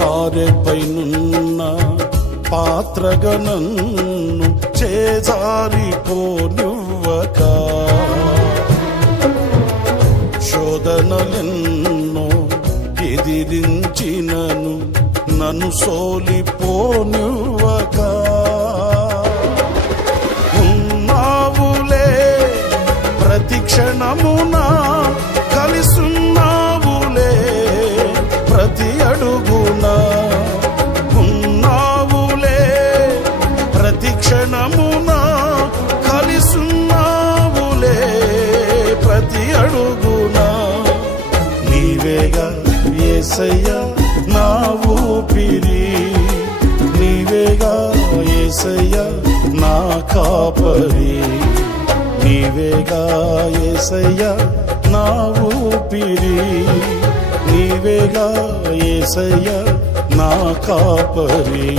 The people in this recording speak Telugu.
సారెపైనున్న పాత్రగా నన్ను చేజారిపోనివ్వక, శోధనలెన్నో ఎదిరించినను నన్ను సోలిపోనివ్వక, ఉన్నావులే ప్రతి క్షణమున కలిసున్నావులే ప్రతి అడుగున, ఉన్నావులే ప్రతి క్షణమున కలిసున్నావులే ప్రతి అడుగున. నీవేగా యేసయ్యా నా ఊపిరి, నీవేగా యేసయ్యా నా కాపరి, నీవేగా యేసయ్యా నా ఊపిరి, నీవేగా యేసయ్యా నా కాపరి.